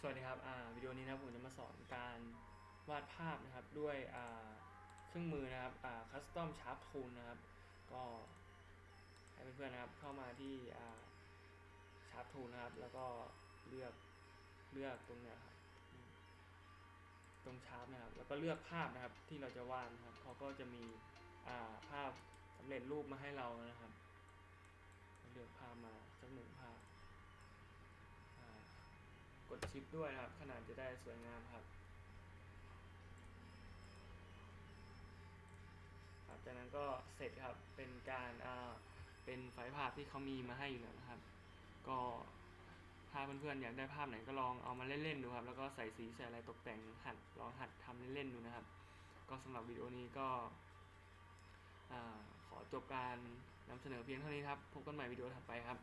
สวัสดีครับวิดีโอนี้นะผมจะมาสอนการวาดภาพนะครับด้วยเครื่องมือนะครับ Custom Sharp Tool นะครับ ก็ให้เพื่อนๆนะครับเข้ามาที่ Sharp Tool นะครับ แล้วก็เลือกเลือกตรงเนี้ยครับตรงชาร์ปนะครับ แล้วก็เลือกภาพนะครับที่เราจะวาดนะครับเขาก็จะมีภาพสำเร็จรูปมาให้เรานะครับ เลือกภาพมาสักหนึ่ง ดชิปด้วยนะครับ ขนาดจะได้สวยงามครับครับจากนั้นก็เสร็จครับเป็นการอ่าเป็นไฟล์ภาพที่เขามีมาให้อยู่แล้วนะครับ ก็ถ้าเพื่อนๆอยากได้ภาพไหนก็ลองเอามาเล่นๆดูครับ แล้วก็ใส่สีใส่อะไรตกแต่งหัดลองหัดทำเล่นๆดูนะครับ ก็สำหรับวิดีโอนี้ก็อขอจบการนำเสนอเพียงเท่านี้ครับ พบกันใหม่วิดีโอถัดไปครับ